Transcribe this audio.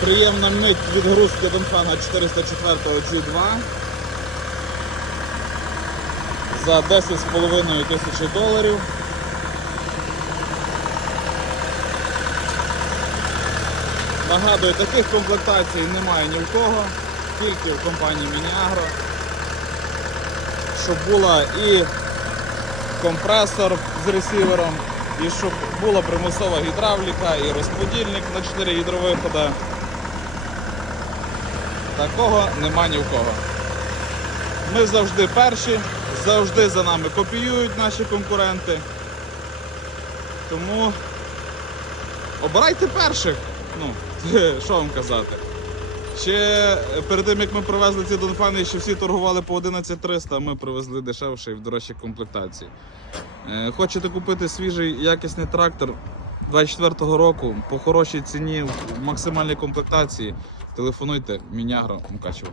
Приємна мить відгрузки Донфана 404 G2 за 10,5 тисячі доларів. Нагадую, таких комплектацій немає ні в кого, тільки в компанії Мініагро. Щоб була і компресор з ресівером, і щоб була примусова гідравліка, і розподільник на 4 гідровиходи. Такого нема ні в кого. Ми завжди перші, завжди за нами копіюють наші конкуренти. Тому обирайте перших. Ну, що вам казати. Ще перед тим як ми привезли ці донфани, ще всі торгували по 11300, а ми привезли дешевше і в дорожчі комплектації. Е, Хочете купити свіжий якісний трактор 24-го року по хорошій ціні в максимальній комплектації. Телефонуйте Мінягро Мукачево.